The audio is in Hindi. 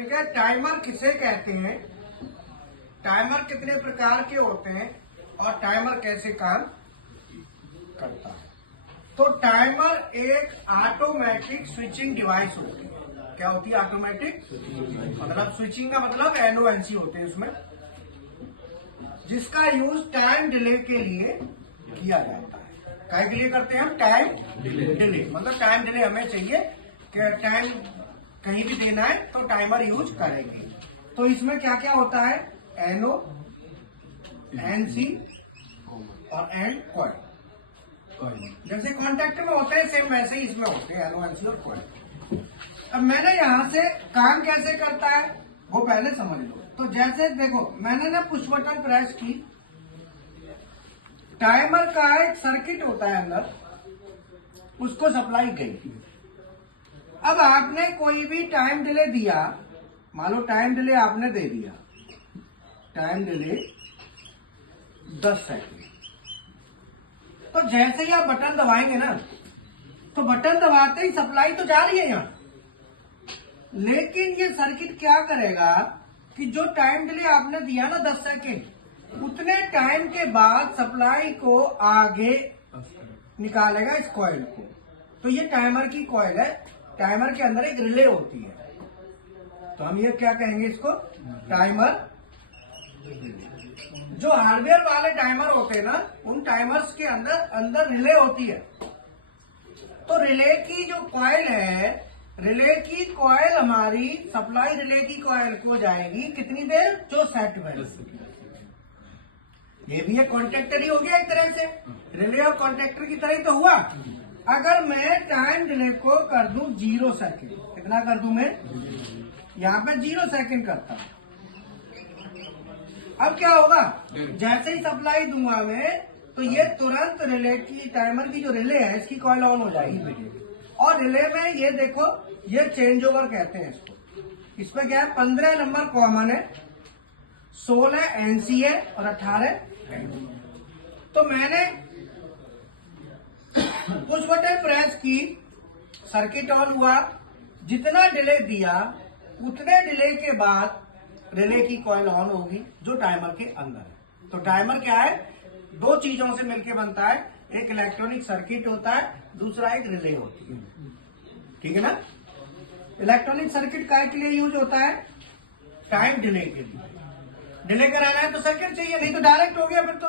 टॉपिक है टाइमर किसे कहते हैं, टाइमर कितने प्रकार के होते हैं और टाइमर कैसे काम करता है। तो टाइमर एक ऑटोमेटिक स्विचिंग डिवाइस होती है। क्या होती है ऑटोमेटिक? मतलब स्विचिंग का मतलब एनओएनसी होते हैं उसमें, जिसका यूज टाइम डिले के लिए किया जाता है। काय के लिए करते हैं हम? Time delay. मतलब टाइम डिले हमें चाहिए कि टाइम कहीं भी देना है तो टाइमर यूज करेंगे। तो इसमें क्या क्या होता है? एनओ, एनसी और एंड कॉइल। जैसे कॉन्टेक्ट में होते हैं सेम वैसे ही इसमें होते हैं एनओ, एनसी और कॉइल। अब मैंने यहाँ से काम कैसे करता है वो पहले समझ लो। तो जैसे देखो मैंने ना पुश बटन प्रेस की, टाइमर का एक सर्किट होता है अंदर, उसको सप्लाई गई। अब आपने कोई भी टाइम डिले दिया, मान लो टाइम डिले आपने दे दिया, टाइम डिले 10 सेकंड। तो जैसे ही आप बटन दबाएंगे ना, तो बटन दबाते ही सप्लाई तो जा रही है यहाँ, लेकिन ये सर्किट क्या करेगा कि जो टाइम डिले आपने दिया ना 10 सेकंड, उतने टाइम के बाद सप्लाई को आगे निकालेगा इस कॉइल को। तो ये टाइमर की कॉइल है। टाइमर के अंदर एक रिले होती है, तो हम ये क्या कहेंगे इसको? टाइमर। जो हार्डवेयर वाले टाइमर होते हैं ना, उन टाइमर्स के अंदर रिले होती है। तो रिले की जो कॉइल है, रिले की कॉइल हमारी सप्लाई रिले की कॉइल को जाएगी कितनी देर? जो सेट वैल्यू। ये भी एक कॉन्ट्रैक्टर ही हो गया एक तरह से, रिले और कॉन्ट्रैक्टर की तरह ही तो हुआ। अगर मैं टाइम डिले को कर दूं 0 सेकंड, कितना कर दूं मैं? यहाँ पे 0 सेकंड करता हूं। अब क्या होगा? जैसे ही सप्लाई दूंगा मैं, तो ये तुरंत रिले की, टाइमर की जो रिले है इसकी कॉइल ऑन हो जाएगी। और रिले में ये देखो, ये चेंज ओवर कहते हैं इसको। इसमें क्या है? 15 नंबर कॉमन है, 16 एनसी है और 18 एनसी। तो मैंने पुश बटन प्रेस की, सर्किट ऑन हुआ, जितना डिले दिया उतने डिले के बाद रिले की कॉइल ऑन होगी जो टाइमर के अंदर है। तो टाइमर क्या है? दो चीजों से मिलकर बनता है, एक इलेक्ट्रॉनिक सर्किट होता है, दूसरा एक रिले होती है। ठीक है ना? इलेक्ट्रॉनिक सर्किट काय के लिए यूज होता है? टाइम डिले के लिए। डिले कराना है तो सर्किट चाहिए, नहीं तो डायरेक्ट हो गया फिर तो।